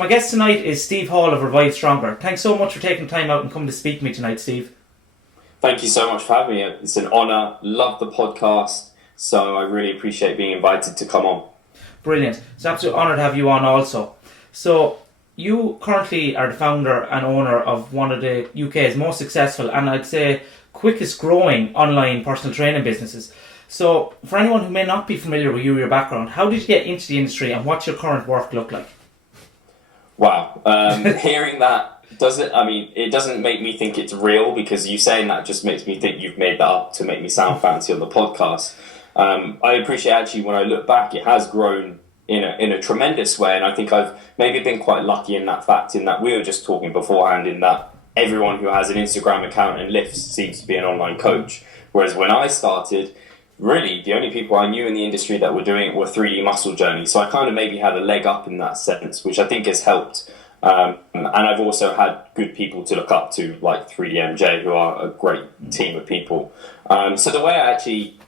my guest tonight is Steve Hall of Revive Stronger. Thanks so much for taking time out and coming to speak to me tonight, Steve. Thank you so much for having me. It's an honour. Love the podcast. So I really appreciate being invited to come on. Brilliant. It's an absolute honour to have you on also. So you currently are the founder and owner of one of the UK's most successful and I'd say quickest growing online personal training businesses. So for anyone who may not be familiar with you or your background, how did you get into the industry and what's your current work look like? Wow. Hearing that, it doesn't make me think it's real, because you saying that just makes me think you've made that up to make me sound fancy on the podcast. I appreciate, actually, when I look back, it has grown in a tremendous way, and I think I've maybe been quite lucky in that fact, in that we were just talking beforehand, in that everyone who has an Instagram account and lifts seems to be an online coach. Whereas when I started, really the only people I knew in the industry that were doing it were 3D Muscle Journey. So I kind of maybe had a leg up in that sense, which I think has helped. And I've also had good people to look up to, like 3DMJ, who are a great team of people. So the way I actually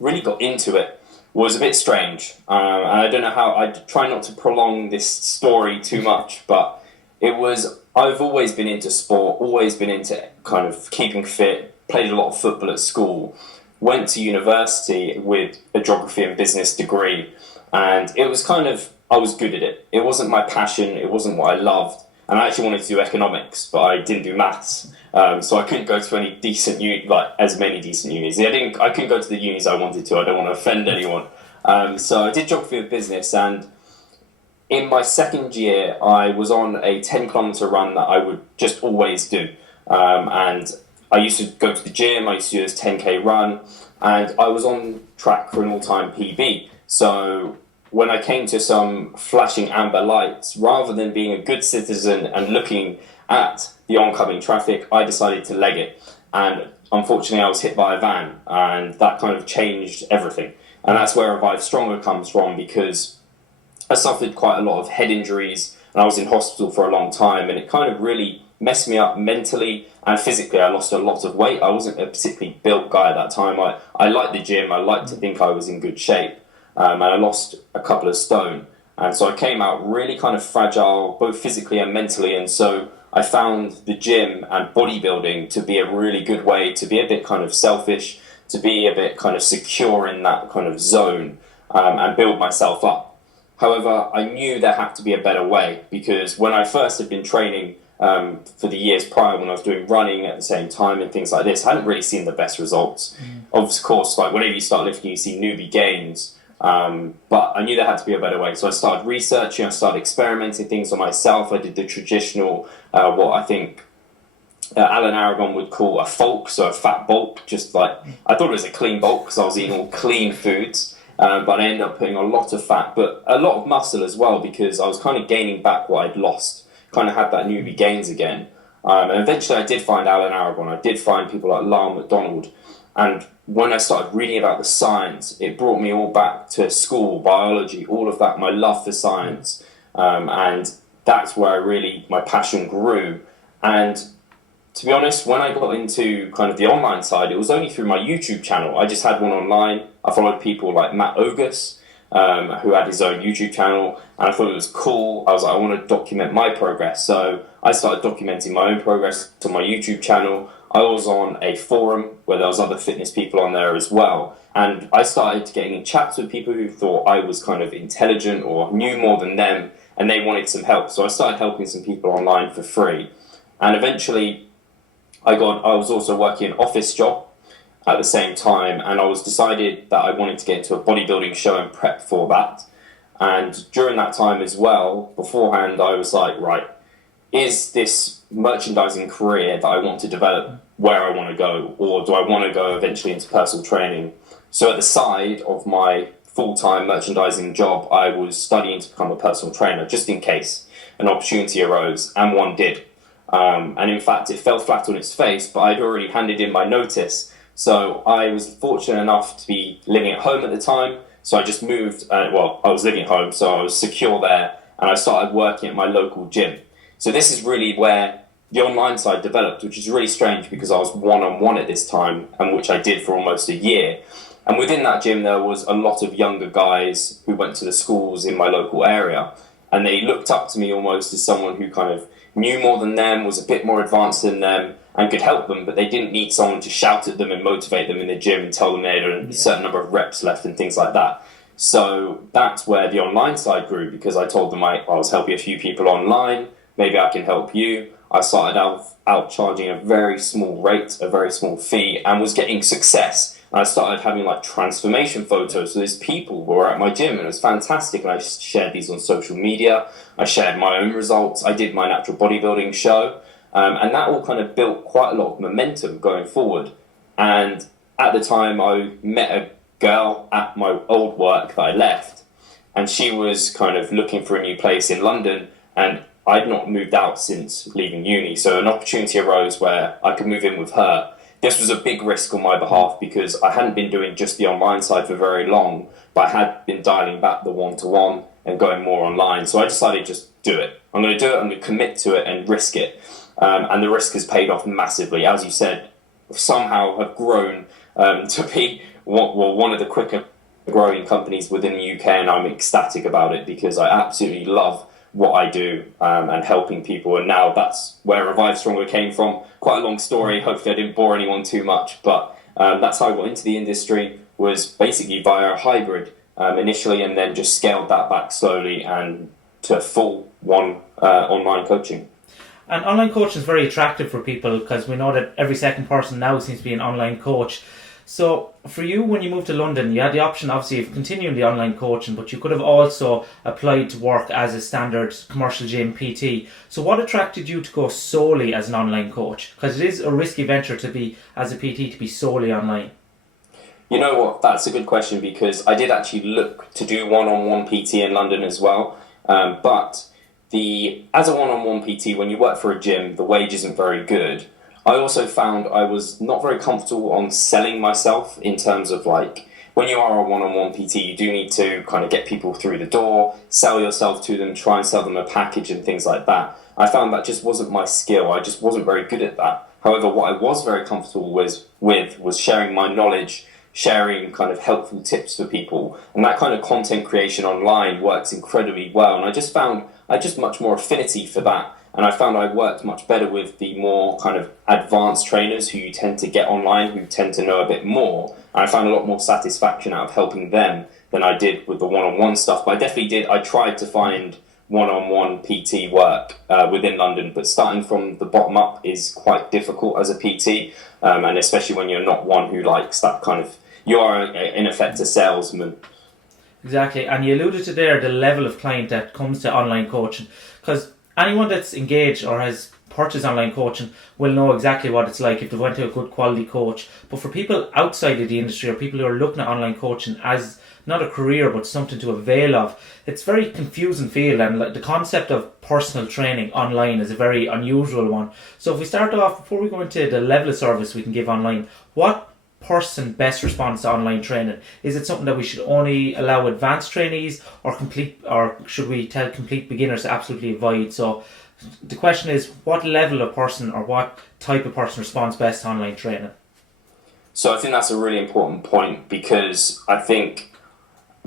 really got into it was a bit strange. And I don't know how, I try not to prolong this story too much, but I've always been into sport, always been into kind of keeping fit, played a lot of football at school, went to university with a geography and business degree, and it was kind of, I was good at it. It wasn't my passion, it wasn't what I loved, and I actually wanted to do economics, but I didn't do maths, so I couldn't go to any decent as many decent unis. I couldn't go to the unis I wanted to. I don't want to offend anyone. So I did geography of business, and in my second year, I was on a 10-kilometer run that I would just always do, and I used to go to the gym, I used to do this 10k run, and I was on track for an all-time PB. So when I came to some flashing amber lights, rather than being a good citizen and looking at the oncoming traffic, I decided to leg it. And unfortunately, I was hit by a van, and that kind of changed everything. And that's where Revive Stronger comes from, because I suffered quite a lot of head injuries, and I was in hospital for a long time, and it kind of really messed me up mentally and physically. I lost a lot of weight. I wasn't a particularly built guy at that time. I liked the gym. I liked to think I was in good shape. And I lost a couple of stone. And so I came out really kind of fragile, both physically and mentally. And so I found the gym and bodybuilding to be a really good way to be a bit kind of selfish, to be a bit kind of secure in that kind of zone, and build myself up. However, I knew there had to be a better way, because when I first had been training for the years prior, when I was doing running at the same time and things like this, I hadn't really seen the best results. Of course, like whenever you start lifting, you see newbie gains, but I knew there had to be a better way. So I started researching, I started experimenting things on myself. I did the traditional, what I think Alan Aragon would call a folk, so a fat bulk, just like, I thought it was a clean bulk because I was eating all clean foods, but I ended up putting a lot of fat, but a lot of muscle as well, because I was kind of gaining back what I'd lost. Kind of had that newbie gains again. And eventually I did find Alan Aragon, I did find people like Lyle McDonald, and when I started reading about the science, it brought me all back to school, biology, all of that, my love for science, and that's where my passion grew. And to be honest, when I got into kind of the online side, it was only through my YouTube channel. I just had one online. I followed people like Matt Ogus, who had his own YouTube channel, and I thought it was cool. I was like, I want to document my progress. So I started documenting my own progress to my YouTube channel. I was on a forum where there was other fitness people on there as well. And I started getting in chats with people who thought I was kind of intelligent or knew more than them, and they wanted some help. So I started helping some people online for free. And eventually I was also working an office job at the same time, and I was decided that I wanted to get into a bodybuilding show and prep for that. And during that time as well, beforehand, I was like, right, is this merchandising career that I want to develop where I want to go, or do I want to go eventually into personal training? So at the side of my full-time merchandising job, I was studying to become a personal trainer, just in case an opportunity arose, and one did. And in fact, it fell flat on its face, but I'd already handed in my notice. So I was fortunate enough to be living at home at the time. So I just moved, I was living at home, so I was secure there, and I started working at my local gym. So this is really where the online side developed, which is really strange because I was one-on-one at this time, and which I did for almost a year. And within that gym, there was a lot of younger guys who went to the schools in my local area. and they looked up to me almost as someone who kind of knew more than them, was a bit more advanced than them, and could help them, but they didn't need someone to shout at them and motivate them in the gym and tell them they had a certain number of reps left and things like that. So that's where the online side grew, because I told them I was helping a few people online, maybe I can help you. I started out charging a very small rate, a very small fee, and was getting success. And I started having like transformation photos. So there's people who were at my gym, and it was fantastic. And I shared these on social media. I shared my own results. I did my natural bodybuilding show. And that all kind of built quite a lot of momentum going forward. And at the time, I met a girl at my old work that I left, and she was kind of looking for a new place in London, and I'd not moved out since leaving uni. So an opportunity arose where I could move in with her. This was a big risk on my behalf because I hadn't been doing just the online side for very long, but I had been dialing back the one-to-one and going more online. So I decided just do it. I'm going to do it, I'm going to commit to it and risk it. And the risk has paid off massively. As you said, somehow have grown to be one of the quicker growing companies within the UK, and I'm ecstatic about it because I absolutely love what I do and helping people. And now that's where Revive Stronger came from. Quite a long story. Hopefully I didn't bore anyone too much, but that's how I got into the industry, was basically via a hybrid initially, and then just scaled that back slowly and to full online coaching. And online coaching is very attractive for people because we know that every second person now seems to be an online coach. So for you, when you moved to London, you had the option, obviously, of continuing the online coaching, but you could have also applied to work as a standard commercial gym PT. So what attracted you to go solely as an online coach? Because it is a risky venture to be, as a PT, to be solely online. You know what, that's a good question, because I did actually look to do one-on-one PT in London as well. But as a one-on-one PT, when you work for a gym, the wage isn't very good. I also found I was not very comfortable on selling myself, in terms of like, when you are a one-on-one PT, you do need to kind of get people through the door, sell yourself to them, try and sell them a package and things like that. I found that just wasn't my skill. I just wasn't very good at that. However, what I was very comfortable with was sharing my knowledge, sharing kind of helpful tips for people. And that kind of content creation online works incredibly well. And I just found I had just much more affinity for that. And I found I worked much better with the more kind of advanced trainers who you tend to get online, who tend to know a bit more. And I found a lot more satisfaction out of helping them than I did with the one-on-one stuff. But I definitely did. I tried to find one-on-one PT work within London, but starting from the bottom up is quite difficult as a PT. And especially when you're not one who likes that kind of, you are in effect a salesman. Exactly. And you alluded to there the level of client that comes to online coaching, because anyone that's engaged or has purchased online coaching will know exactly what it's like if they went to a good quality coach. But for people outside of the industry, or people who are looking at online coaching as not a career but something to avail of, it's very confusing field, and like the concept of personal training online is a very unusual one. So if we start off, before we go into the level of service we can give online, what person best responds to online training? Is it something that we should only allow advanced trainees, or should we tell complete beginners to absolutely avoid? So the question is, what level of person or what type of person responds best to online training? So I think that's a really important point, because I think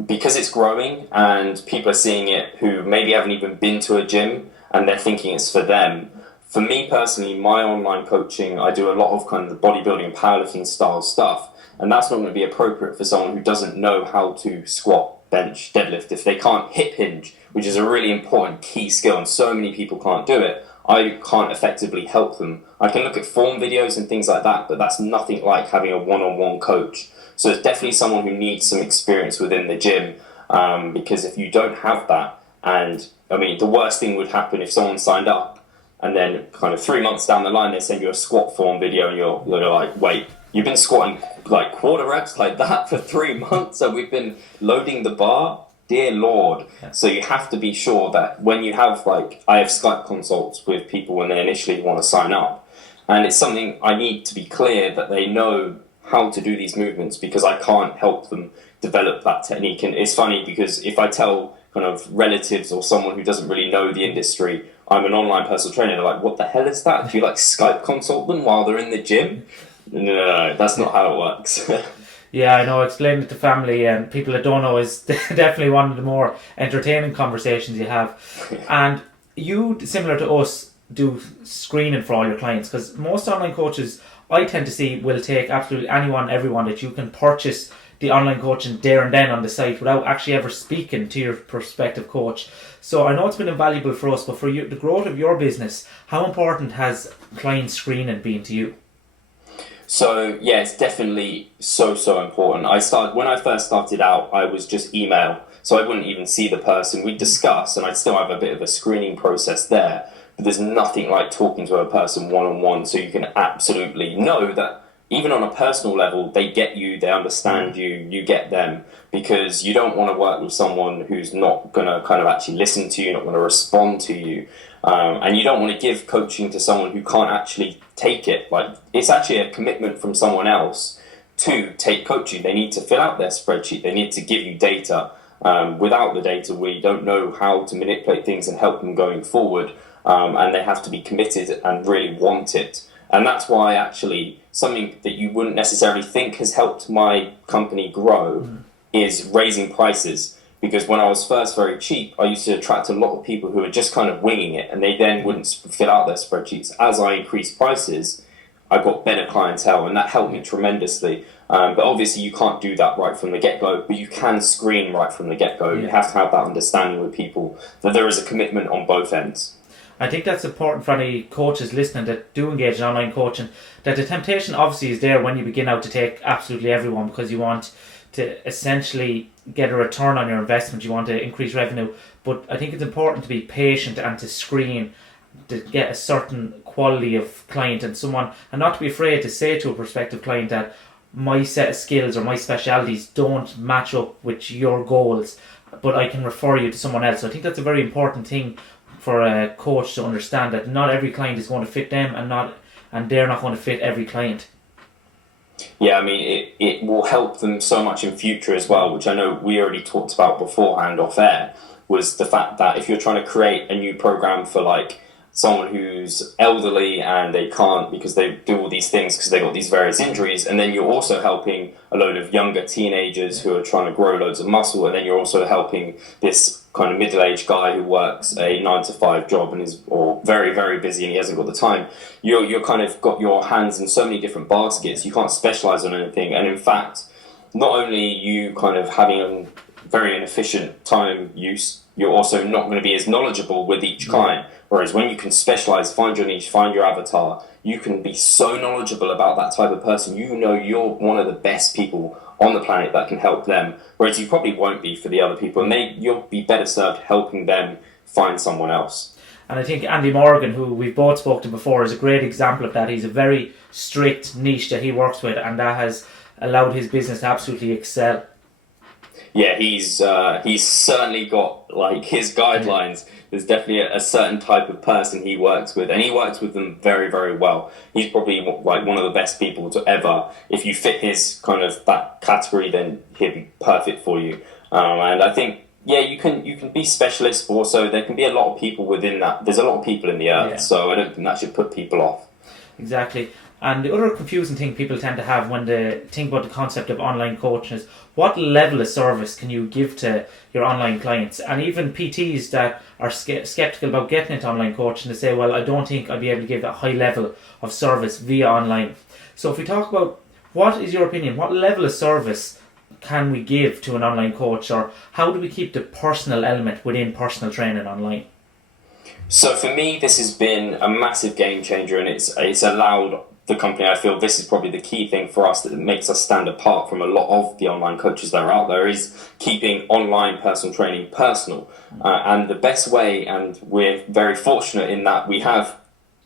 because it's growing and people are seeing it who maybe haven't even been to a gym and they're thinking it's for them. For me personally, my online coaching, I do a lot of kind of the bodybuilding and powerlifting style stuff, and that's not going to be appropriate for someone who doesn't know how to squat, bench, deadlift. If they can't hip hinge, which is a really important key skill, and so many people can't do it, I can't effectively help them. I can look at form videos and things like that, but that's nothing like having a one-on-one coach. So it's definitely someone who needs some experience within the gym, because if you don't have that, and I mean, the worst thing would happen if someone signed up and then kind of 3 months down the line they send you a squat form video and you're like, wait, you've been squatting like quarter reps like that for 3 months, so we've been loading the bar? Dear Lord. Yeah. So you have to be sure that when you have, like, I have Skype consults with people when they initially want to sign up, and it's something I need to be clear that they know how to do these movements, because I can't help them develop that technique. And it's funny because if I tell kind of relatives or someone who doesn't really know the industry I'm an online personal trainer, they're like, what the hell is that? Do you like Skype consult them while they're in the gym? No, that's not how it works. Yeah, I know. Explaining it to family and people that don't know is definitely one of the more entertaining conversations you have. And you, similar to us, do screening for all your clients, because most online coaches I tend to see will take absolutely anyone, everyone that you can purchase the online coaching there and then on the site without actually ever speaking to your prospective coach. So I know it's been invaluable for us, but for you, the growth of your business, how important has client screening been to you? So yeah, it's definitely so important. When I first started out, I was just email, so I wouldn't even see the person. We'd discuss, and I'd still have a bit of a screening process there. But there's nothing like talking to a person one on one, so you can absolutely know that even on a personal level, they get you, they understand you, you get them, because you don't want to work with someone who's not going to kind of actually listen to you, not going to respond to you. And you don't want to give coaching to someone who can't actually take it. Like, it's actually a commitment from someone else to take coaching. They need to fill out their spreadsheet. They need to give you data. Without the data, we don't know how to manipulate things and help them going forward. And they have to be committed and really want it. And that's why actually something that you wouldn't necessarily think has helped my company grow is raising prices. Because when I was first very cheap, I used to attract a lot of people who were just kind of winging it, and they then wouldn't fill out their spreadsheets. As I increased prices, I got better clientele, and that helped me tremendously. But obviously, you can't do that right from the get-go, but you can screen right from the get-go. You have to have that understanding with people that there is a commitment on both ends. I think that's important for any coaches listening that do engage in online coaching, that the temptation obviously is there when you begin out to take absolutely everyone, because you want to essentially get a return on your investment, you want to increase revenue. But I think it's important to be patient and to screen to get a certain quality of client and someone, and not to be afraid to say to a prospective client that my set of skills or my specialities don't match up with your goals, but I can refer you to someone else. So I think that's a very important thing for a coach to understand, that not every client is going to fit them, and they're not going to fit every client. Yeah, I mean, it will help them so much in future as well, which I know we already talked about beforehand off air, was the fact that if you're trying to create a new program for like someone who's elderly and they can't because they do all these things because they got these various injuries, and then you're also helping a load of younger teenagers who are trying to grow loads of muscle, and then you're also helping this kind of middle-aged guy who works a 9-to-5 job and is or very, very busy and he hasn't got the time. You're kind of got your hands in so many different baskets. You can't specialize on anything, and in fact, not only you kind of having a very inefficient time use, you're also not going to be as knowledgeable with each client. Whereas when you can specialize, find your niche, find your avatar, you can be so knowledgeable about that type of person. You know you're one of the best people on the planet that can help them, whereas you probably won't be for the other people, and you'll be better served helping them find someone else. And I think Andy Morgan, who we've both spoken to before, is a great example of that. He's a very strict niche that he works with, and that has allowed his business to absolutely excel. Yeah, he's certainly got like his guidelines. There's definitely a certain type of person he works with, and he works with them very, very well. He's probably like one of the best people to ever. If you fit his kind of that category, then he'll be perfect for you. And I think, yeah, you can be specialist, but also there can be a lot of people within that. There's a lot of people in the earth, so I don't think that should put people off. Exactly. And the other confusing thing people tend to have when they think about the concept of online coaching is, what level of service can you give to your online clients? And even PTs that are skeptical about getting into online coaching, they say, well, I don't think I'll be able to give a high level of service via online. So if we talk about, what is your opinion? What level of service can we give to an online coach, or how do we keep the personal element within personal training online? So for me, this has been a massive game changer, and it's allowed the company, I feel this is probably the key thing for us that makes us stand apart from a lot of the online coaches that are out there, is keeping online personal training personal. And the best way, and we're very fortunate in that we have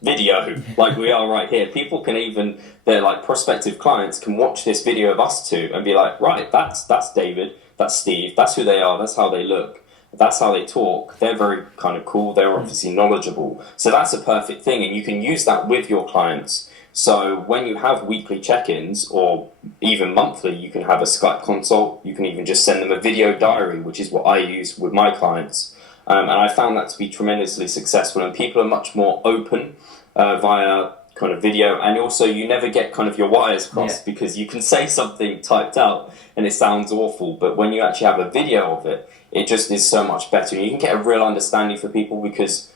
video, like we are right here. People can even, they're like prospective clients, can watch this video of us two and be like, right, that's David, that's Steve, that's who they are, that's how they look. That's how they talk. They're very kind of cool. They're obviously knowledgeable. So that's a perfect thing. And you can use that with your clients. So when you have weekly check-ins or even monthly, you can have a Skype consult. You can even just send them a video diary, which is what I use with my clients. And I found that to be tremendously successful. And people are much more open via kind of video, and also you never get kind of your wires crossed because you can say something typed out and it sounds awful, but when you actually have a video of it, it just is so much better. You can get a real understanding for people because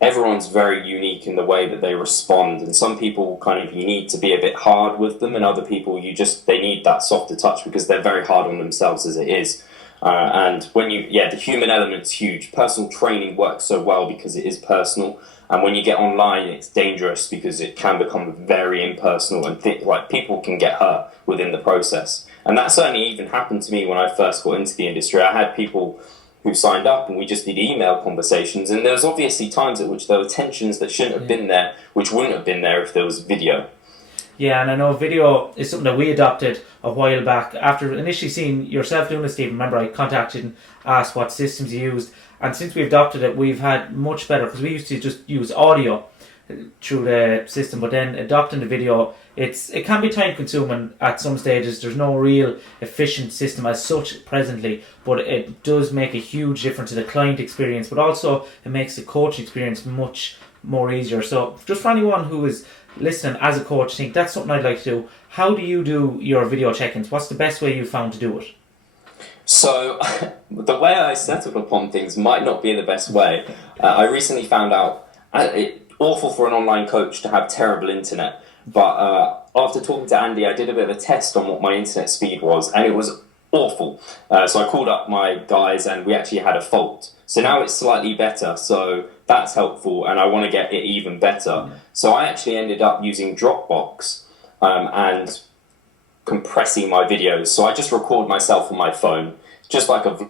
everyone's very unique in the way that they respond, and some people kind of you need to be a bit hard with them, and other people they need that softer touch because they're very hard on themselves as it is. And when the human element's huge. Personal training works so well because it is personal, and when you get online, it's dangerous because it can become very impersonal, and people can get hurt within the process. And that certainly even happened to me when I first got into the industry. I had people who signed up and we just did email conversations, and there was obviously times at which there were tensions that shouldn't have been there, which wouldn't have been there if there was video. Yeah, and I know video is something that we adopted a while back. After initially seeing yourself doing this, Stephen, remember I contacted and asked what systems you used, and since we've adopted it, we've had much better, because we used to just use audio through the system, but then adopting the video, it can be time consuming at some stages. There's no real efficient system as such presently, but it does make a huge difference to the client experience, but also it makes the coach experience much more easier. So just for anyone who is listening as a coach, think that's something I'd like to do, how do you do your video check-ins? What's the best way you've found to do it? So the way I settled upon things might not be the best way. I recently found out it's awful for an online coach to have terrible internet, but after talking to Andy, I did a bit of a test on what my internet speed was, and it was awful. So I called up my guys and we actually had a fault. So now it's slightly better, so that's helpful, and I want to get it even better. So I actually ended up using Dropbox and compressing my videos. So I just record myself on my phone, just like a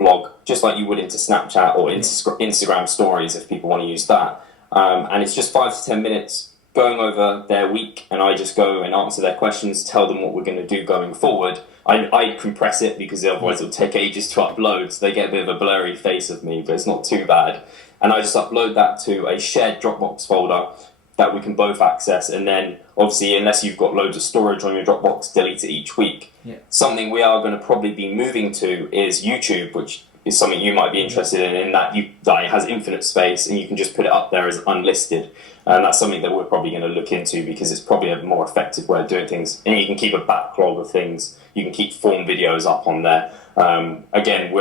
vlog, just like you would into Snapchat or Instagram stories if people want to use that. And it's just 5 to 10 minutes going over their week, and I just go and answer their questions, tell them what we're going to do going forward. I compress it because otherwise it'll take ages to upload, so they get a bit of a blurry face of me, but it's not too bad. And I just upload that to a shared Dropbox folder that we can both access, and then obviously, unless you've got loads of storage on your Dropbox, delete it each week. Something we are going to probably be moving to is YouTube, which is something you might be interested in that it has infinite space and you can just put it up there as unlisted. And that's something that we're probably going to look into because it's probably a more effective way of doing things. And you can keep a backlog of things. You can keep form videos up on there. Again,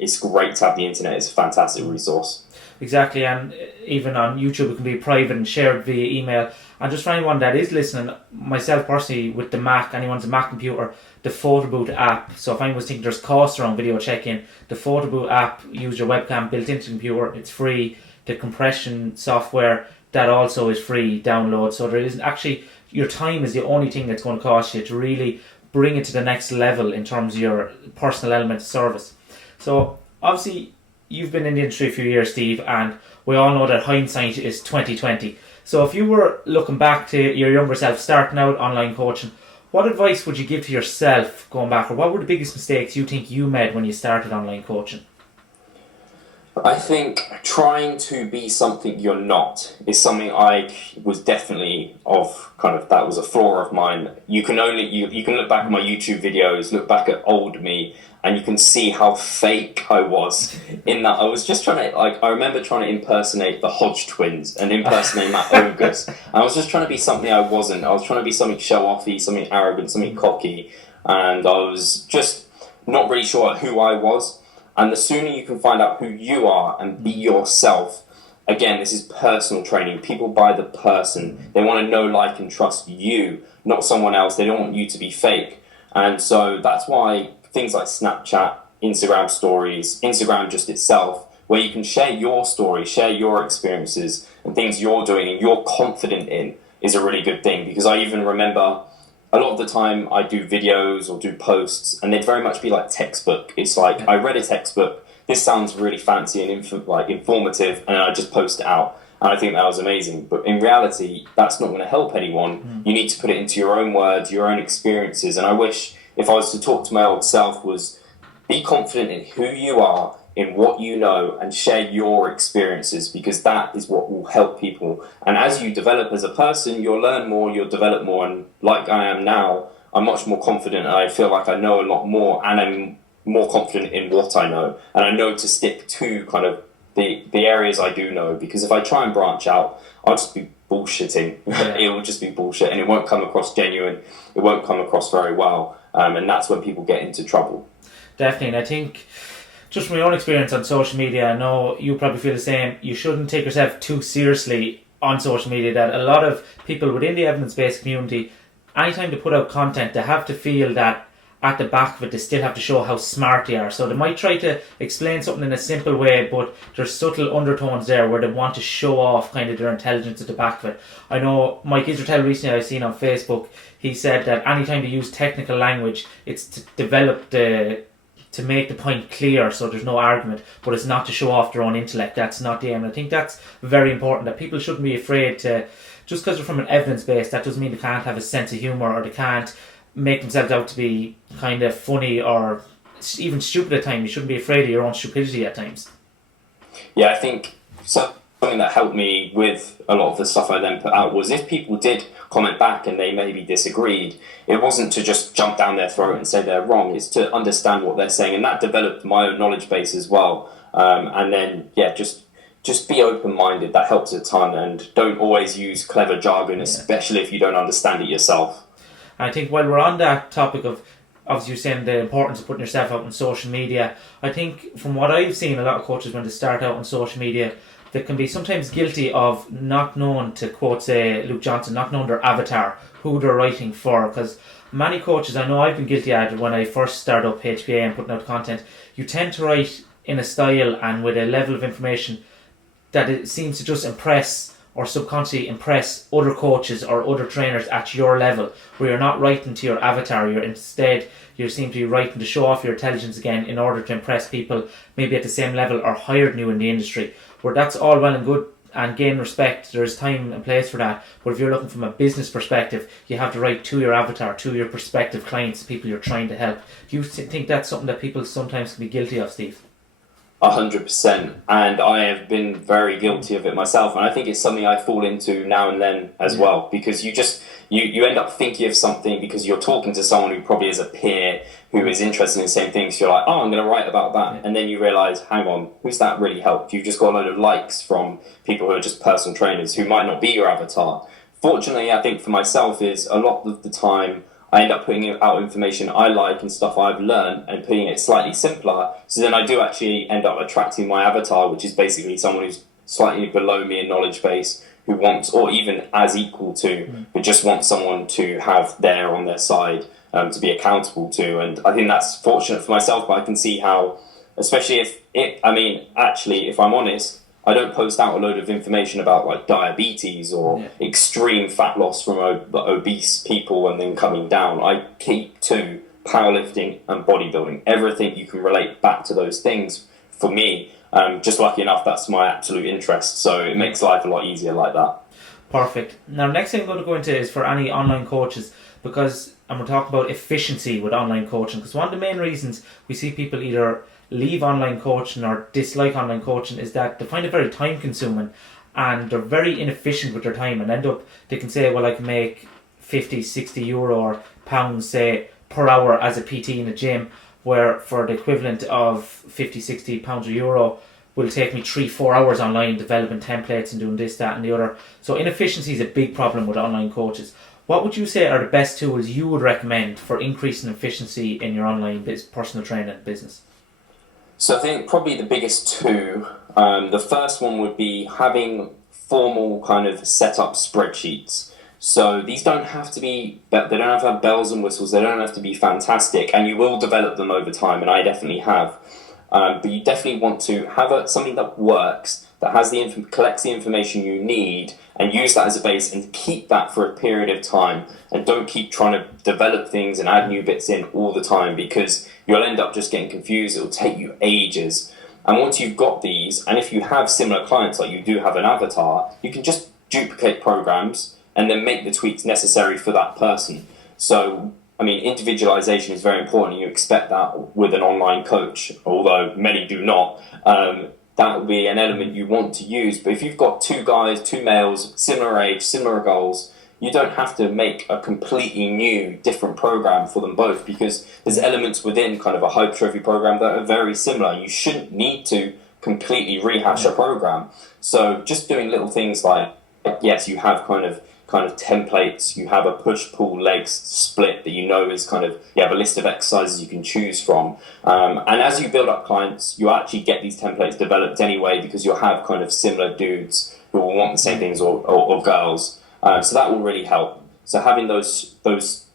it's great to have the internet. It's a fantastic resource. Exactly, and even on YouTube it can be private and shared via email. And just for anyone that is listening, myself personally with the Mac, anyone's a Mac computer, the Photo Booth app, so if anyone's thinking there's costs around video check-in, the Photo Booth app, use your webcam built into the computer, it's free. The compression software, that also is free download. So there isn't actually, your time is the only thing that's going to cost you to really bring it to the next level in terms of your personal element of service. So obviously you've been in the industry a few years, Steve, and we all know that hindsight is 2020. So if you were looking back to your younger self starting out online coaching, what advice would you give to yourself going back, or what were the biggest mistakes you think you made when you started online coaching? I think trying to be something you're not is something I was definitely that was a flaw of mine. You can look back at my YouTube videos, look back at old me, and you can see how fake I was in that I was just trying to, I remember trying to impersonate the Hodge twins and impersonate Matt Ogus. I was just trying to be something I wasn't. I was trying to be something show-offy, something arrogant, something cocky, and I was just not really sure who I was. And the sooner you can find out who you are and be yourself, again, this is personal training. People buy the person. They want to know, like, and trust you, not someone else. They don't want you to be fake. And so that's why things like Snapchat, Instagram stories, Instagram just itself, where you can share your story, share your experiences and things you're doing and you're confident in, is a really good thing. Because I even remember a lot of the time I do videos or do posts and they'd very much be like textbook. It's like, I read a textbook, this sounds really fancy and informative, and I just post it out. And I think that was amazing. But in reality, that's not going to help anyone. You need to put it into your own words, your own experiences. And I wish, if I was to talk to my old self, was be confident in who you are, in what you know, and share your experiences, because that is what will help people. And as you develop as a person, you'll learn more, you'll develop more. And like I am now, I'm much more confident. And I feel like I know a lot more, and I'm more confident in what I know. And I know to stick to kind of the areas I do know, because if I try and branch out, I'll just be bullshitting. Yeah. It will just be bullshit, and it won't come across genuine. It won't come across very well, and that's when people get into trouble. Definitely, and I think just from my own experience on social media, I know you probably feel the same. You shouldn't take yourself too seriously on social media. That a lot of people within the evidence-based community, anytime they put out content, they have to feel that at the back of it, they still have to show how smart they are. So they might try to explain something in a simple way, but there's subtle undertones there where they want to show off kind of their intelligence at the back of it. I know Mike Israel recently, I've seen on Facebook, he said that anytime they use technical language, it's to develop to make the point clear so there's no argument, but it's not to show off their own intellect. That's not the aim. And I think that's very important, that people shouldn't be afraid to, just because they're from an evidence base, that doesn't mean they can't have a sense of humour, or they can't make themselves out to be kind of funny or even stupid at times. You shouldn't be afraid of your own stupidity at times. Yeah, I think something that helped me with a lot of the stuff I then put out was, if people did comment back and they maybe disagreed, it wasn't to just jump down their throat and say they're wrong. It's to understand what they're saying, and that developed my own knowledge base as well. And then, yeah, just be open-minded. That helps a ton, and don't always use clever jargon, especially if you don't understand it yourself. I think while we're on that topic of, obviously, you're saying the importance of putting yourself out on social media, I think from what I've seen, a lot of coaches, when they start out on social media, they can be sometimes guilty of not knowing, to quote, say, Luke Johnson, not knowing their avatar, who they're writing for. Because many coaches, I know I've been guilty at it when I first started up HPA and putting out content, you tend to write in a style and with a level of information that it seems to just impress, or subconsciously impress, other coaches or other trainers at your level, where you're not writing to your avatar. You seem to be writing to show off your intelligence again in order to impress people maybe at the same level or higher than you in the industry, where that's all well and good and gain respect. There's time and place for that, but if you're looking from a business perspective, you have to write to your avatar, to your prospective clients, people you're trying to help. Do you think that's something that people sometimes can be guilty of, Steve? 100%, and I have been very guilty of it myself, and I think it's something I fall into now and then as well, because you end up thinking of something because you're talking to someone who probably is a peer who is interested in the same things. So you're like, oh, I'm going to write about that, and then you realise, hang on, who's that really helped? You've just got a load of likes from people who are just personal trainers who might not be your avatar. Fortunately, I think for myself is a lot of the time I end up putting out information I like and stuff I've learned and putting it slightly simpler. So then I do actually end up attracting my avatar, which is basically someone who's slightly below me in knowledge base, who wants, or even as equal to, but just wants someone to have there on their side, to be accountable to. And I think that's fortunate for myself, but I can see how, especially if I'm honest, I don't post out a load of information about like diabetes or extreme fat loss from obese people and then coming down. I keep to powerlifting and bodybuilding. Everything you can relate back to those things. For me, just lucky enough, that's my absolute interest. So it makes life a lot easier like that. Perfect. Now, next thing I'm going to go into is for any online coaches, and we're talking about efficiency with online coaching, because one of the main reasons we see people either leave online coaching or dislike online coaching is that they find it very time consuming, and they're very inefficient with their time, and they can say, well, I can make 50, 60 euro or pounds, say, per hour as a PT in a gym, where for the equivalent of 50, 60 pounds or euro will take me 3-4 hours online developing templates and doing this, that and the other. So inefficiency is a big problem with online coaches. What would you say are the best tools you would recommend for increasing efficiency in your online personal training business? So I think probably the biggest two, the first one would be having formal kind of set up spreadsheets. So these don't have to be, they don't have to have bells and whistles, they don't have to be fantastic, and you will develop them over time, and I definitely have. But you definitely want to have something that works, that has collects the information you need, and use that as a base and keep that for a period of time, and don't keep trying to develop things and add new bits in all the time, because you'll end up just getting confused. It'll take you ages. And once you've got these, and if you have similar clients, like you do have an avatar, you can just duplicate programs and then make the tweaks necessary for that person. So, I mean, individualization is very important. You expect that with an online coach, although many do not. That would be an element you want to use. But if you've got two males, similar age, similar goals, you don't have to make a completely new, different program for them both, because there's elements within kind of a hypertrophy program that are very similar. You shouldn't need to completely rehash a program. So just doing little things like yes, you have kind of templates, you have a push-pull legs split that you know is kind of, you have a list of exercises you can choose from. And as you build up clients, you actually get these templates developed anyway because you'll have kind of similar dudes who will want the same things or girls. So that will really help. So having those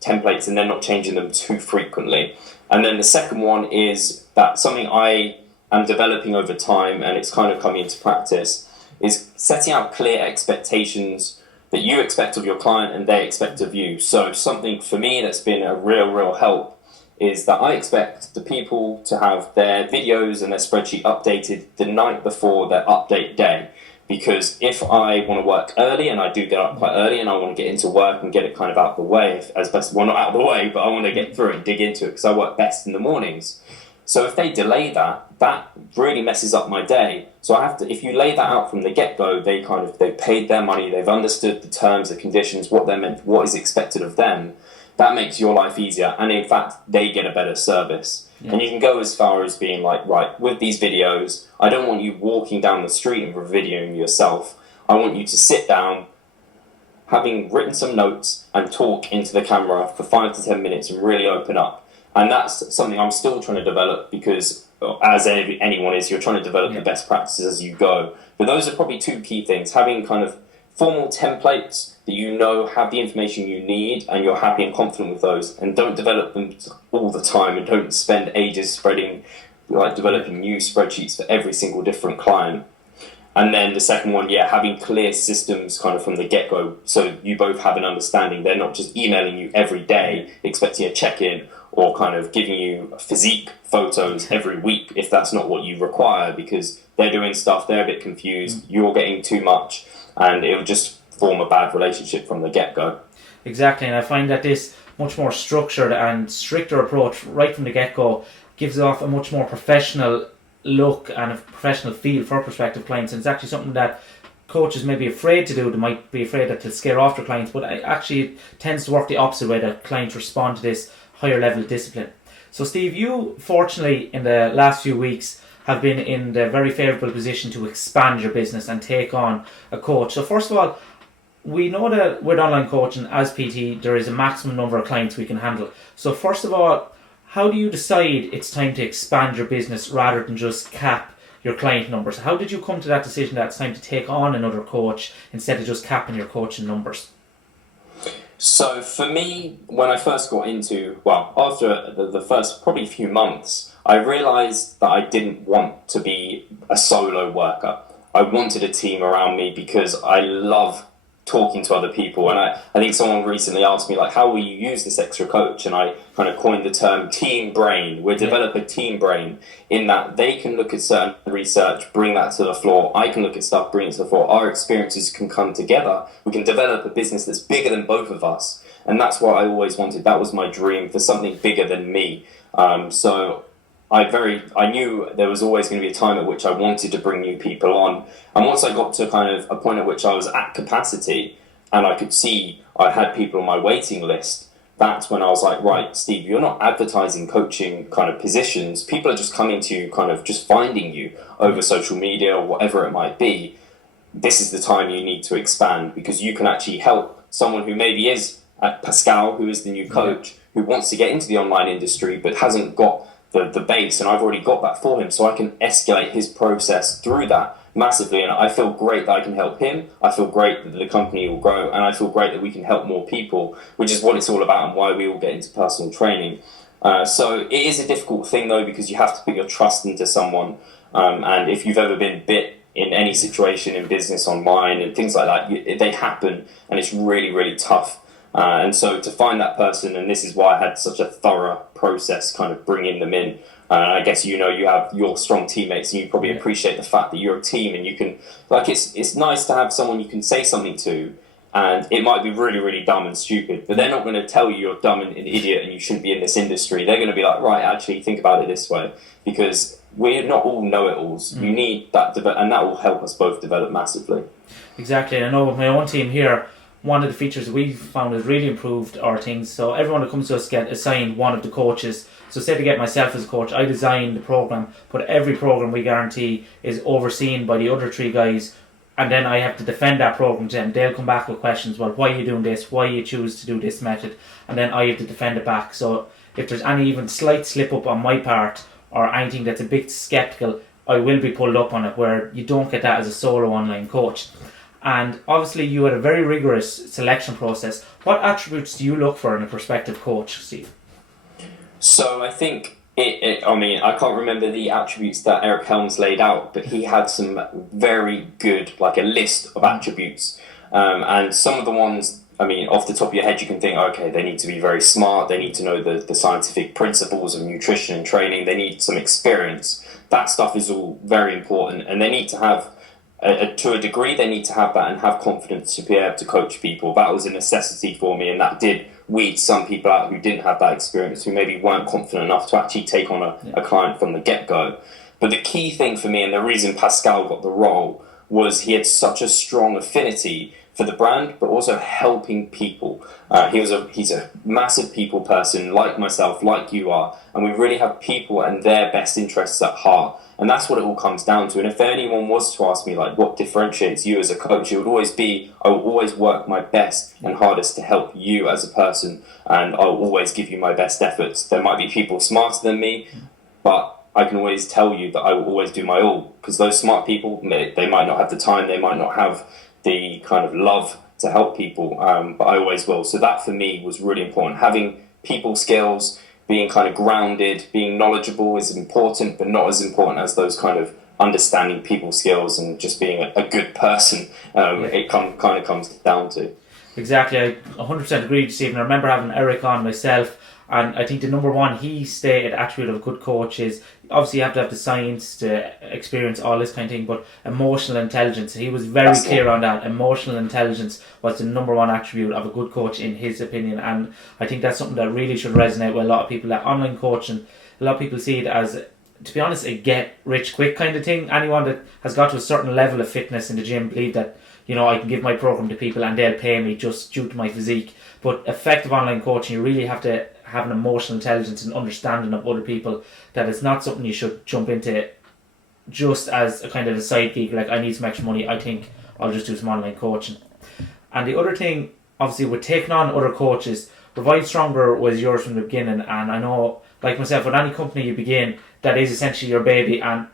templates and then not changing them too frequently. And then the second one is that something I am developing over time, and it's kind of coming into practice, is setting out clear expectations that you expect of your client and they expect of you. So something for me that's been a real help is that I expect the people to have their videos and their spreadsheet updated the night before their update day. Because if I want to work early, and I do get up quite early, and I want to get into work and get it kind of out of the way, as best, well, not out of the way, but I want to get through it and dig into it because I work best in the mornings. So if they delay that really messes up my day. So I have to, if you lay that out from the get-go, they've paid their money, they've understood the terms, the conditions, what they're meant, what is expected of them. That makes your life easier, and in fact, they get a better service. Yeah. And you can go as far as being like, right, with these videos, I don't want you walking down the street and videoing yourself. I want you to sit down, having written some notes, and talk into the camera for 5 to 10 minutes and really open up. And that's something I'm still trying to develop because, as anyone is, you're trying to develop the best practices as you go. But those are probably two key things. Having kind of formal templates that you know have the information you need and you're happy and confident with those, and don't develop them all the time and don't spend ages developing new spreadsheets for every single different client. And then the second one, having clear systems kind of from the get-go so you both have an understanding. They're not just emailing you every day expecting a check-in or kind of giving you physique photos every week if that's not what you require, because they're doing stuff, they're a bit confused, you're getting too much, and it will just form a bad relationship from the get-go. Exactly, and I find that this much more structured and stricter approach right from the get-go gives off a much more professional look and a professional feel for prospective clients, and it's actually something that coaches may be afraid to do. They might be afraid that they'll scare off their clients, but actually it tends to work the opposite way, that clients respond to this higher level discipline. So Steve, you fortunately in the last few weeks have been in the very favourable position to expand your business and take on a coach. So first of all, we know that with online coaching as PT there is a maximum number of clients we can handle. So first of all, how do you decide it's time to expand your business rather than just cap your client numbers? How did you come to that decision that it's time to take on another coach instead of just capping your coaching numbers? So for me, when I first got into, after the first probably few months, I realised that I didn't want to be a solo worker. I wanted a team around me because I love talking to other people, and I think someone recently asked me, like, how will you use this extra coach? And I kind of coined the term team brain. We'll develop a team brain in that they can look at certain research, bring that to the floor. I can look at stuff, bring it to the floor. Our experiences can come together. We can develop a business that's bigger than both of us, and that's what I always wanted. That was my dream, for something bigger than me. So I knew there was always going to be a time at which I wanted to bring new people on. And once I got to kind of a point at which I was at capacity and I could see I had people on my waiting list, that's when I was like, right, Steve, you're not advertising coaching kind of positions. People are just coming to you, kind of just finding you over social media or whatever it might be. This is the time you need to expand, because you can actually help someone who maybe is at Pascal, who is the new coach, who wants to get into the online industry but hasn't got the base, and I've already got that for him, so I can escalate his process through that massively, and I feel great that I can help him. I feel great that the company will grow, and I feel great that we can help more people, which is what it's all about and why we all get into personal training. So it is a difficult thing though, because you have to put your trust into someone, and if you've ever been bit in any situation in business online and things like that, they happen, and it's really tough. And so to find that person, and this is why I had such a thorough process kind of bringing them in. I guess you have your strong teammates, and you probably appreciate the fact that you're a team, and you can, like, it's nice to have someone you can say something to, and it might be really dumb and stupid, but they're not going to tell you you're dumb and an idiot and you shouldn't be in this industry. They're going to be like, right, actually think about it this way, because we're not all know-it-alls. You need that, and that will help us both develop massively. Exactly. I know with my own team here, one of the features we've found has really improved our things. So everyone that comes to us get assigned one of the coaches. So say to get myself as a coach, I design the program, but every program we guarantee is overseen by the other three guys and then I have to defend that program to them. They'll come back with questions. Well, why are you doing this? Why you choose to do this method? And then I have to defend it back. So if there's any even slight slip up on my part or anything that's a bit skeptical, I will be pulled up on it, where you don't get that as a solo online coach. And obviously you had a very rigorous selection process. What attributes do you look for in a prospective coach, Steve? So I think I can't remember the attributes that Eric Helms laid out, but he had some very good, like a list of attributes. And some of the ones, I mean, off the top of your head, you can think, okay, they need to be very smart. They need to know the scientific principles of nutrition and training. They need some experience. That stuff is all very important. And they need to have, to a degree, they need to have that and have confidence to be able to coach people. That was a necessity for me, and that did weed some people out who didn't have that experience, who maybe weren't confident enough to actually take on a client from the get-go. But the key thing for me, and the reason Pascal got the role, was he had such a strong affinity for the brand, but also helping people. He's a massive people person, like myself, like you are, and we really have people and their best interests at heart. And that's what it all comes down to. And if anyone was to ask me, like, what differentiates you as a coach, it would always be, I will always work my best and hardest to help you as a person, and I will always give you my best efforts. There might be people smarter than me, but I can always tell you that I will always do my all, because those smart people, they might not have the time, they might not have the kind of love to help people, but I always will. So that for me was really important. Having people skills, being kind of grounded, being knowledgeable is important, but not as important as those kind of understanding people skills and just being a good person. It kind of comes down to. Exactly, I 100% agree, Stephen. I remember having Eric on myself, and I think the number one he stated attribute of a good coach is, obviously you have to have the science to experience all this kind of thing, but emotional intelligence. He was very clear on that. Emotional intelligence was the number one attribute of a good coach in his opinion, and I think that's something that really should resonate with a lot of people. That online coaching, a lot of people see it as, to be honest, a get rich quick kind of thing. Anyone that has got to a certain level of fitness in the gym believe that, you know, I can give my program to people and they'll pay me just due to my physique. But effective online coaching, you really have to have an emotional intelligence and understanding of other people, that it's not something you should jump into just as a kind of a side gig, like I need some extra money, I think I'll just do some online coaching. And the other thing, obviously, with taking on other coaches, Revive Stronger was yours from the beginning, and I know, like myself, with any company you begin, that is essentially your baby, and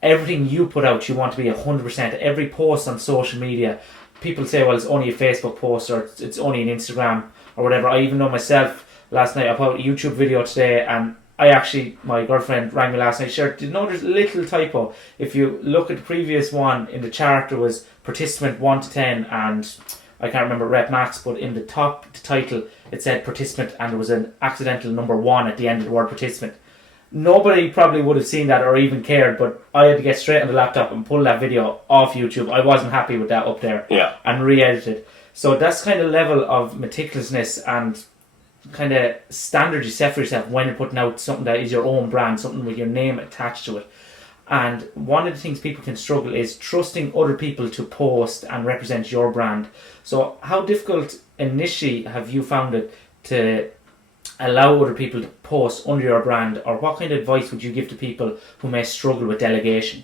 everything you put out, you want to be 100%. Every post on social media, people say, well, it's only a Facebook post, or it's only an Instagram, or whatever. I even know myself, last night I put out a YouTube video today, and my girlfriend rang me last night. Sure, did you know there's a little typo? If you look at the previous one, in the chart there was participant 1 to 10, and I can't remember rep max, but in the title it said participant, and there was an accidental number 1 at the end of the word participant. Nobody probably would have seen that or even cared, but I had to get straight on the laptop and pull that video off YouTube. I wasn't happy with that up there, and re-edit it. So that's kind of level of meticulousness and kind of standard you set for yourself when you're putting out something that is your own brand, something with your name attached to it. And one of the things people can struggle is trusting other people to post and represent your brand. So how difficult initially have you found it to allow other people to post under your brand, or what kind of advice would you give to people who may struggle with delegation?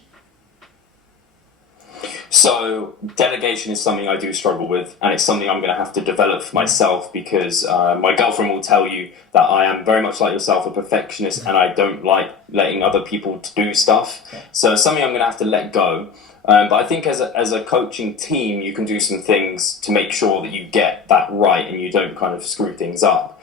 So delegation is something I do struggle with, and it's something I'm going to have to develop for myself, because my girlfriend will tell you that I am very much like yourself, a perfectionist, and I don't like letting other people to do stuff. So it's something I'm going to have to let go. But I think as a coaching team, you can do some things to make sure that you get that right and you don't kind of screw things up.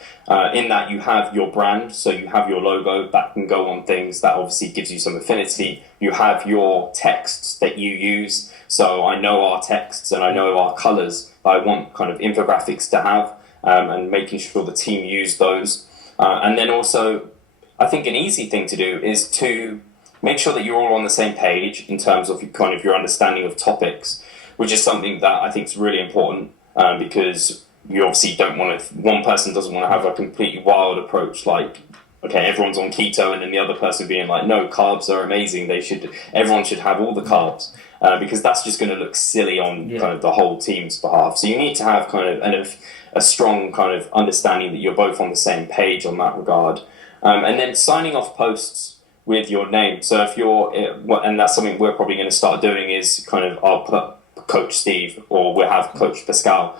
In that you have your brand, so you have your logo that can go on things, that obviously gives you some affinity. You have your texts that you use, so I know our texts and I know our colours that I want kind of infographics to have, and making sure the team use those. And then also, I think an easy thing to do is to make sure that you're all on the same page in terms of kind of your understanding of topics, which is something that I think is really important, because you obviously don't want to, one person doesn't want to have a completely wild approach, like, okay, everyone's on keto, and then the other person being like, no, carbs are amazing, everyone should have all the carbs, because that's just going to look silly on kind of the whole team's behalf. So you need to have kind of a strong kind of understanding that you're both on the same page on that regard. And then signing off posts with your name. So if you're, and that's something we're probably going to start doing, is kind of, I'll put Coach Steve, or we'll have Coach Pascal,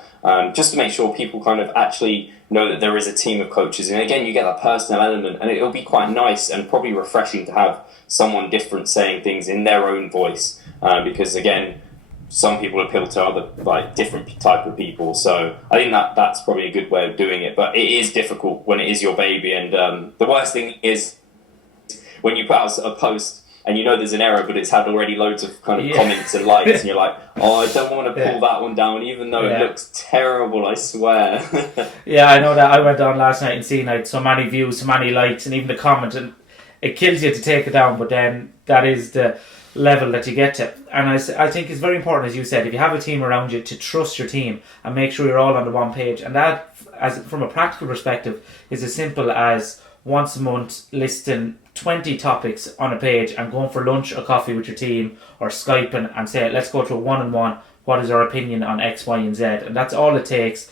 just to make sure people kind of actually know that there is a team of coaches. And again, you get that personal element, and it'll be quite nice and probably refreshing to have someone different saying things in their own voice, because again, some people appeal to other, like, different type of people. So I think that's probably a good way of doing it, but it is difficult when it is your baby. And the worst thing is when you put out a post and you know there's an error, but it's had already loads of kind of comments and likes, and you're like, oh, I don't want to pull that one down, even though it looks terrible, I swear. Yeah, I know that. I went on last night and seen like so many views, so many likes, and even the comment, and it kills you to take it down, but then that is the level that you get to. And I think it's very important, as you said, if you have a team around you, to trust your team and make sure you're all on the one page. And that, as from a practical perspective, is as simple as once a month listing 20 topics on a page and going for lunch or coffee with your team, or Skyping and say, let's go to a one-on-one, what is our opinion on X, Y and Z. And that's all it takes,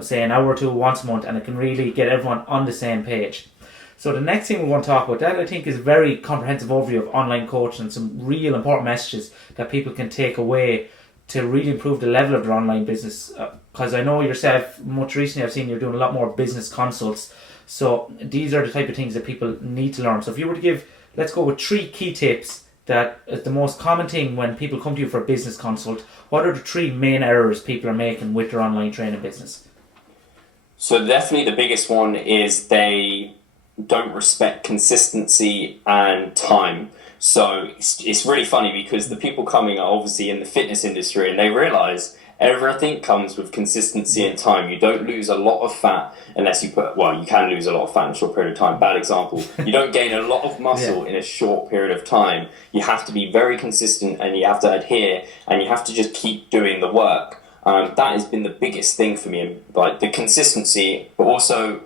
say an hour or two once a month, and it can really get everyone on the same page. So the next thing we want to talk about, that I think is a very comprehensive overview of online coaching and some real important messages that people can take away to really improve the level of their online business. Because I know yourself, much recently I've seen you're doing a lot more business consults. So these are the type of things that people need to learn. So if you were to give, let's go with 3 key tips that is the most common thing when people come to you for a business consult. What are the 3 main errors people are making with their online training business? So definitely the biggest one is they don't respect consistency and time. So it's really funny because the people coming are obviously in the fitness industry, and they realize everything comes with consistency and time. You don't lose a lot of fat unless you you can lose a lot of fat in a short period of time. Bad example. You don't gain a lot of muscle in a short period of time. You have to be very consistent, and you have to adhere, and you have to just keep doing the work. That has been the biggest thing for me, like the consistency, but also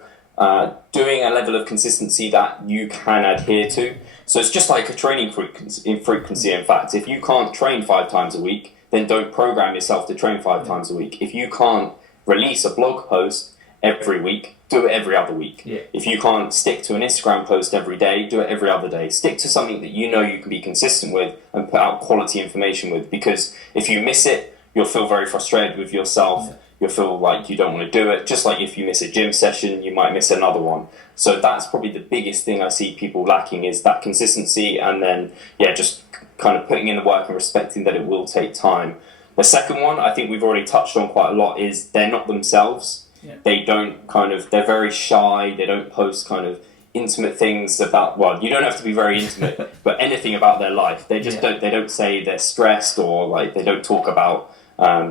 doing a level of consistency that you can adhere to. So it's just like a training frequency. In fact, if you can't train 5 times a week, then don't program yourself to train 5 times a week. If you can't release a blog post every week, do it every other week. Yeah. If you can't stick to an Instagram post every day, do it every other day. Stick to something that you know you can be consistent with and put out quality information with, because if you miss it, you'll feel very frustrated with yourself. Yeah. You'll feel like you don't want to do it. Just like if you miss a gym session, you might miss another one. So that's probably the biggest thing I see people lacking, is that consistency, and then just kind of putting in the work and respecting that it will take time. The second one, I think we've already touched on quite a lot, is they're not themselves. Yeah. They're very shy. They don't post kind of intimate things about, you don't have to be very intimate, but anything about their life. They just don't say they're stressed, or like they don't talk about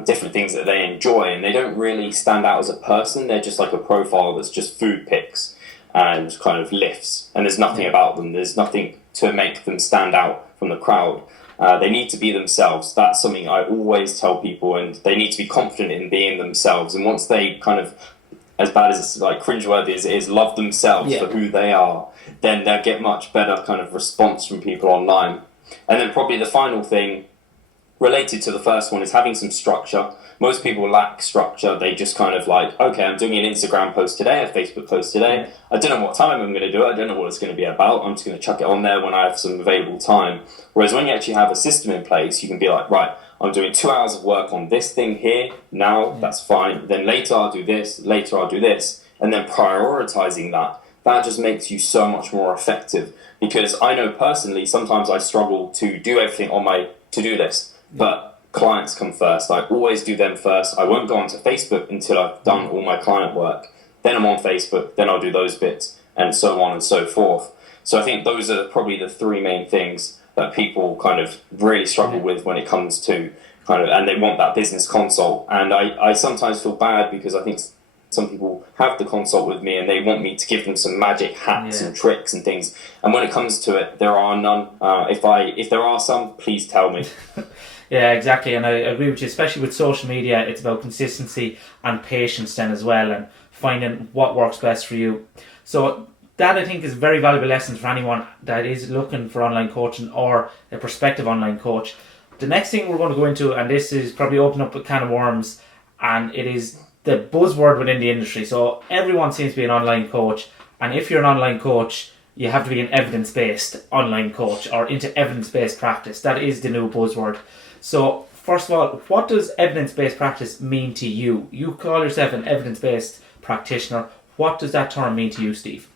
different things that they enjoy, and they don't really stand out as a person. They're just like a profile that's just food pics and kind of lifts, and there's nothing about them. There's nothing to make them stand out from the crowd. They need to be themselves. That's something I always tell people, and they need to be confident in being themselves. And once they kind of, as bad as like cringeworthy as it is, love themselves for who they are, then they'll get much better kind of response from people online. And then probably the final thing, related to the first one, is having some structure. Most people lack structure. They just kind of like, okay, I'm doing an Instagram post today, a Facebook post today. I don't know what time I'm going to do it. I don't know what it's going to be about. I'm just going to chuck it on there when I have some available time. Whereas when you actually have a system in place, you can be like, right, I'm doing 2 hours of work on this thing here. Now, that's fine. Then later I'll do this. Later I'll do this. And then prioritizing that just makes you so much more effective. Because I know personally, sometimes I struggle to do everything on my to-do list. But clients come first. I always do them first. I won't go onto Facebook until I've done all my client work. Then I'm on Facebook, then I'll do those bits, and so on and so forth. So I think those are probably the 3 main things that people kind of really struggle with when it comes to and they want that business consult. And I sometimes feel bad, because I think some people have the consult with me and they want me to give them some magic hacks and tricks and things. And when it comes to it, there are none. If there are some, please tell me. Yeah, exactly, and I agree with you, especially with social media. It's about consistency and patience then as well, and finding what works best for you. So that, I think, is a very valuable lesson for anyone that is looking for online coaching or a prospective online coach. The next thing we're going to go into, and this is probably open up a can of worms, and it is the buzzword within the industry. So everyone seems to be an online coach, and if you're an online coach, you have to be an evidence-based online coach or into evidence-based practice. That is the new buzzword. So first of all, what does evidence-based practice mean to you? You call yourself an evidence-based practitioner. What does that term mean to you, Steve?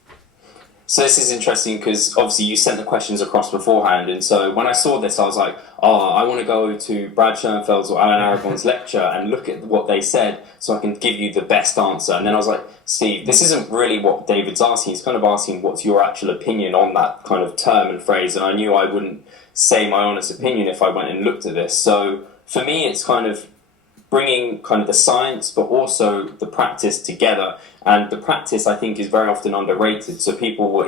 So this is interesting because obviously you sent the questions across beforehand, and so when I saw this, I was like, "Oh, I want to go to Brad Schoenfeld's or Alan Aragon's lecture and look at what they said, so I can give you the best answer." And then I was like, "Steve, this isn't really what David's asking. He's kind of asking what's your actual opinion on that kind of term and phrase." And I knew I wouldn't say my honest opinion if I went and looked at this. So for me, it's kind of bringing kind of the science but also the practice together, and the practice I think is very often underrated. So people will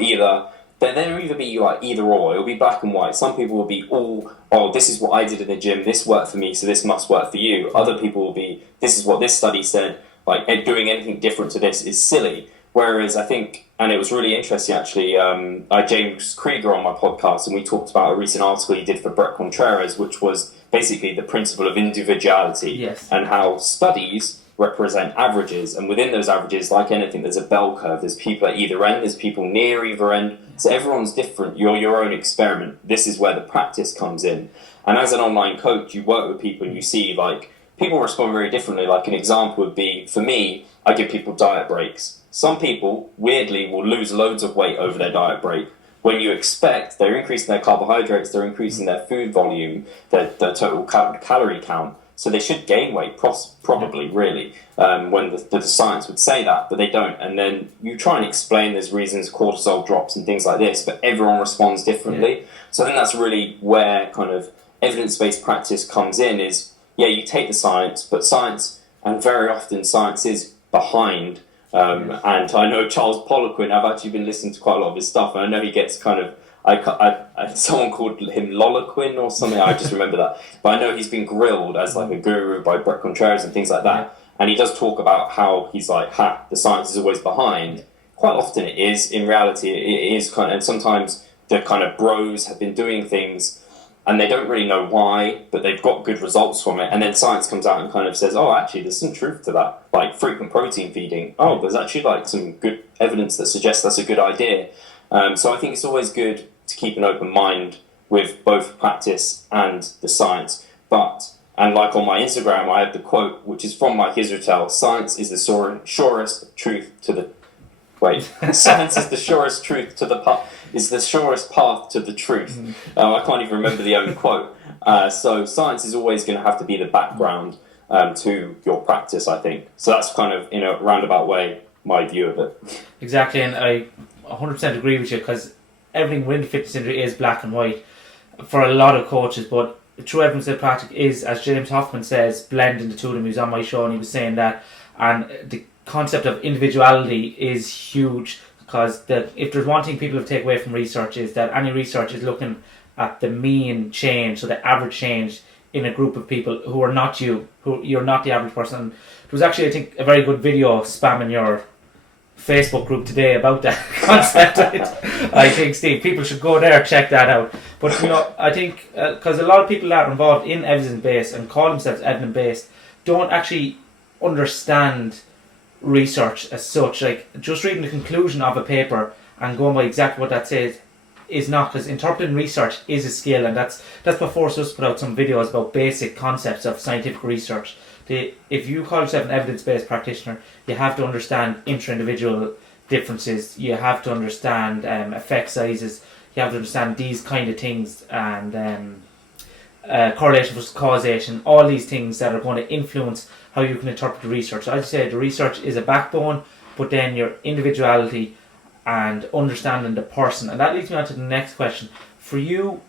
there'll either be like either or, it'll be black and white. Some people will be all, "Oh, this is what I did in the gym, this worked for me, so this must work for you." Other people will be, "This is what this study said, like doing anything different to this is silly." Whereas I think, and it was really interesting actually, I had James Krieger on my podcast, and we talked about a recent article he did for Brett Contreras, which was basically the principle of individuality. Yes. And how studies represent averages, and within those averages, like anything, there's a bell curve. There's people at either end, there's people near either end, so everyone's different. You're your own experiment. This is where the practice comes in. And as an online coach, you work with people and you see like people respond very differently. Like an example would be, for me, I give people diet breaks. Some people, weirdly, will lose loads of weight over their diet break. When you expect, they're increasing their carbohydrates, they're increasing their food volume, their total calorie count. So they should gain weight, probably, really, when the science would say that, but they don't. And then you try and explain there's reasons, cortisol drops and things like this, but everyone responds differently. Yeah. So I think that's really where kind of evidence-based practice comes in is, yeah, you take the science, but science, and very often science is behind. And I know Charles Poliquin, I've actually been listening to quite a lot of his stuff, and I know he gets kind of, someone called him Lolaquin or something, I just remember that. But I know he's been grilled as like a guru by Brett Contreras and things like that. Yeah. And he does talk about how he's like, the science is always behind. Quite often it is. In reality, it is kind of, and sometimes the kind of bros have been doing things and they don't really know why, but they've got good results from it. And then science comes out and kind of says, "Oh, actually, there's some truth to that. Like frequent protein feeding. Oh, there's actually like some good evidence that suggests that's a good idea." So I think it's always good to keep an open mind with both practice and the science. And like on my Instagram, I have the quote, which is from Mike Israetel: "Science is the surest truth to the..." Wait, science is the surest truth to the is the surest path to the truth. I can't even remember the own quote. So science is always going to have to be the background to your practice, I think. So that's kind of, in a roundabout way, my view of it. Exactly, and I 100% agree with you, because everything within the fitness industry is black and white for a lot of coaches, but true evidence-based practice is, as James Hoffman says, blending the two of them. He was on my show and he was saying that, and the concept of individuality is huge, because if there's one thing people have to take away from research is that any research is looking at the mean change, so the average change in a group of people who are not you, who you're not the average person. There was actually, I think, a very good video spamming your Facebook group today about that concept. I think, Steve, people should go there, check that out. But I think because a lot of people that are involved in evidence-based and call themselves evidence-based don't actually understand research as such. Like, just reading the conclusion of a paper and going by exactly what that says is not, because interpreting research is a skill, and that's what forced us to put out some videos about basic concepts of scientific research. If you call yourself an evidence-based practitioner, you have to understand intra-individual differences, you have to understand effect sizes, you have to understand these kind of things, and correlation versus causation, all these things that are going to influence how you can interpret the research. So I'd say the research is a backbone, but then your individuality and understanding the person. And that leads me on to the next question. For you,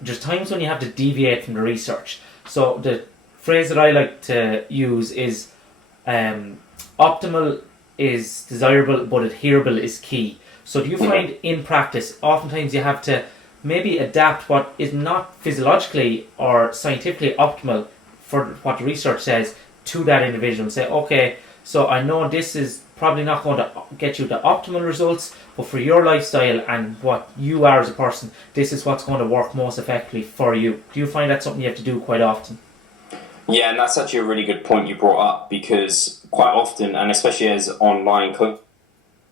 there's times when you have to deviate from the research. So the phrase that I like to use is optimal is desirable, but adherable is key. So do you find in practice, oftentimes you have to maybe adapt what is not physiologically or scientifically optimal for what the research says to that individual, and say, okay, so I know this is probably not going to get you the optimal results, but for your lifestyle and what you are as a person, this is what's going to work most effectively for you. Do you find that's something you have to do quite often? Yeah, and that's actually a really good point you brought up, because quite often, and especially as online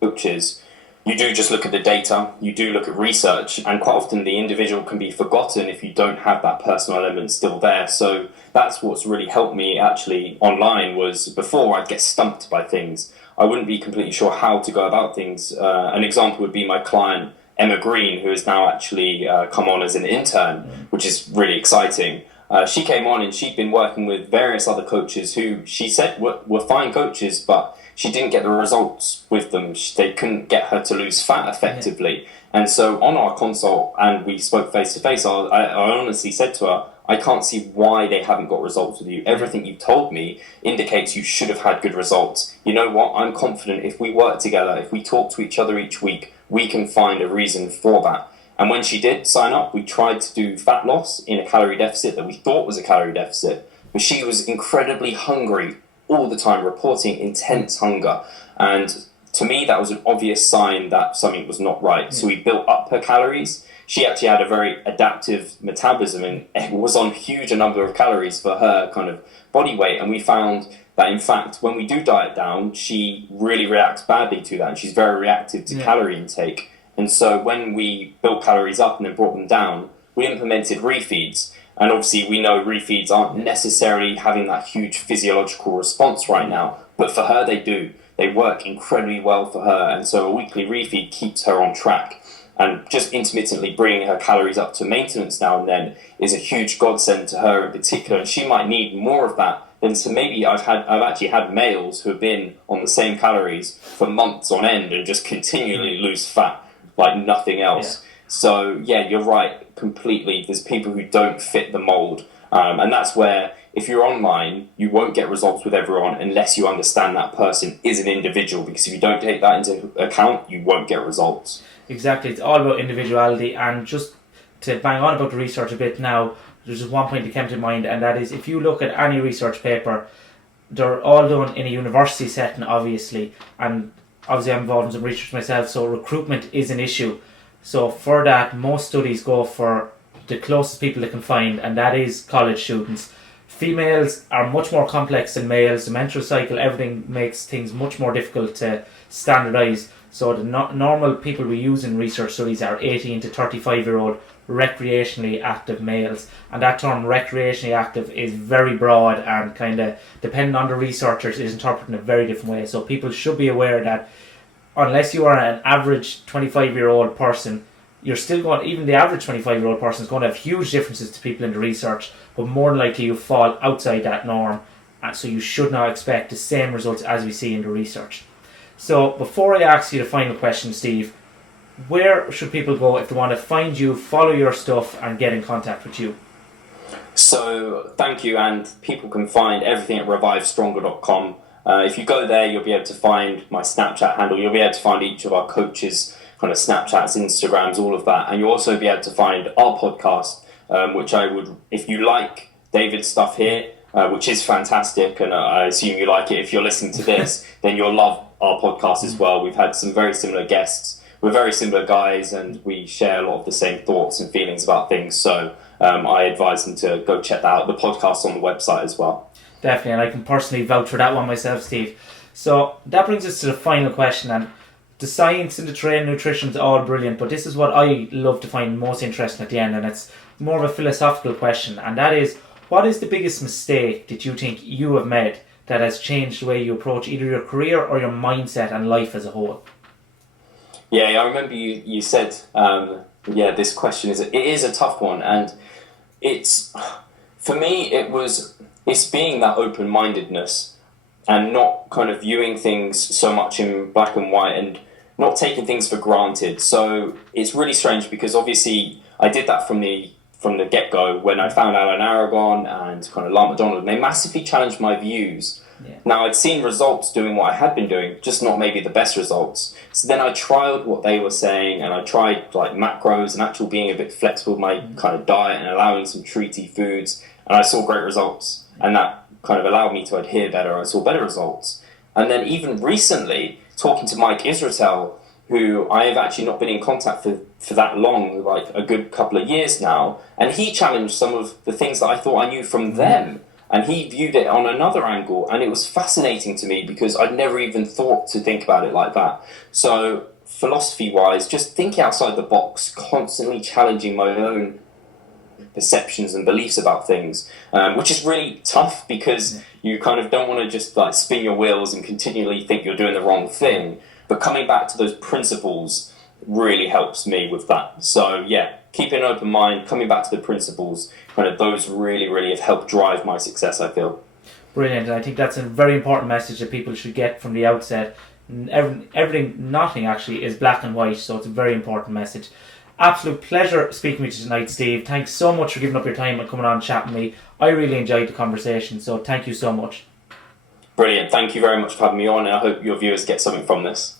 coaches, you do just look at the data, you do look at research, and quite often the individual can be forgotten if you don't have that personal element still there. So that's what's really helped me actually online. Was before I'd get stumped by things, I wouldn't be completely sure how to go about things. An example would be my client Emma Green, who has now actually come on as an intern, which is really exciting. She came on and she'd been working with various other coaches who she said were fine coaches, but she didn't get the results with them. They couldn't get her to lose fat effectively. Yeah. And so on our consult, and we spoke face to face, I honestly said to her, I can't see why they haven't got results with you. Everything you've told me indicates you should have had good results. You know what? I'm confident if we work together, if we talk to each other each week, we can find a reason for that. And when she did sign up, we tried to do fat loss in a calorie deficit that we thought was a calorie deficit. But she was incredibly hungry all the time, reporting intense hunger. And to me, that was an obvious sign that something was not right. So we built up her calories. She actually had a very adaptive metabolism and it was on huge a number of calories for her kind of body weight. And we found that, in fact, when we do diet down, she really reacts badly to that. And she's very reactive to calorie intake. And so when we built calories up and then brought them down, we implemented refeeds. And obviously we know refeeds aren't necessarily having that huge physiological response right now, but for her they do. They work incredibly well for her, and so a weekly refeed keeps her on track. And just intermittently bringing her calories up to maintenance now and then is a huge godsend to her in particular. And she might need more of that than so maybe I've actually had males who have been on the same calories for months on end and just continually lose fat like nothing else. Yeah. So yeah, you're right completely. There's people who don't fit the mold, and that's where if you're online, you won't get results with everyone unless you understand that person is an individual. Because if you don't take that into account, you won't get results. Exactly, it's all about individuality. And just to bang on about the research a bit now, there's just one point that came to mind, and that is if you look at any research paper, they're all done in a university setting, obviously, and obviously I'm involved in some research myself, so recruitment is an issue. So for that, most studies go for the closest people they can find, and that is college students. Females are much more complex than males. The menstrual cycle, everything makes things much more difficult to standardise. So the normal people we use in research studies are 18 to 35-year-old recreationally active males. And that term recreationally active is very broad and kind of, depending on the researchers, is interpreted in a very different way. So people should be aware that unless you are an average 25-year-old person, you're still going, even the average 25-year-old person is going to have huge differences to people in the research, but more than likely you fall outside that norm, and so you should not expect the same results as we see in the research. So before I ask you the final question, Steve, where should people go if they want to find you, follow your stuff, and get in contact with you? So thank you, and people can find everything at revivestronger.com. If you go there, you'll be able to find my Snapchat handle. You'll be able to find each of our coaches' kind of Snapchats, Instagrams, all of that. And you'll also be able to find our podcast, which I would, if you like David's stuff here, which is fantastic, and I assume you like it if you're listening to this, then you'll love our podcast as well. We've had some very similar guests. We're very similar guys, and we share a lot of the same thoughts and feelings about things. So I advise them to go check that out. The podcast's on the website as well. Definitely, and I can personally vouch for that one myself, Steve. So that brings us to the final question, and the science and the training nutrition is all brilliant, but this is what I love to find most interesting at the end, and it's more of a philosophical question, and that is, what is the biggest mistake that you think you have made that has changed the way you approach either your career or your mindset and life as a whole? Yeah, I remember you said, this question is a tough one, and it's, for me, it's being that open-mindedness and not kind of viewing things so much in black and white and not taking things for granted. So it's really strange because obviously I did that from the get-go when I found Alan Aragon and kind of Lamar McDonald, and they massively challenged my views. Yeah. Now, I'd seen results doing what I had been doing, just not maybe the best results. So then I trialed what they were saying, and I tried like macros and actually being a bit flexible with my kind of diet and allowing some treaty foods, and I saw great results. And that kind of allowed me to adhere better. I saw better results. And then even recently, talking to Mike Israetel, who I have actually not been in contact for that long, like a good couple of years now, and he challenged some of the things that I thought I knew from them. And he viewed it on another angle, and it was fascinating to me because I'd never even thought to think about it like that. So philosophy-wise, just thinking outside the box, constantly challenging my own perceptions and beliefs about things, which is really tough because you kind of don't want to just like spin your wheels and continually think you're doing the wrong thing. But coming back to those principles really helps me with that. So yeah, keeping an open mind, coming back to the principles, kind of those really have helped drive my success, I feel. Brilliant, and I think that's a very important message that people should get from the outset. Nothing actually is black and white, so it's a very important message. Absolute pleasure speaking with you tonight, Steve. Thanks so much for giving up your time and coming on and chatting with me. I really enjoyed the conversation, so thank you so much. Brilliant. Thank you very much for having me on, and I hope your viewers get something from this.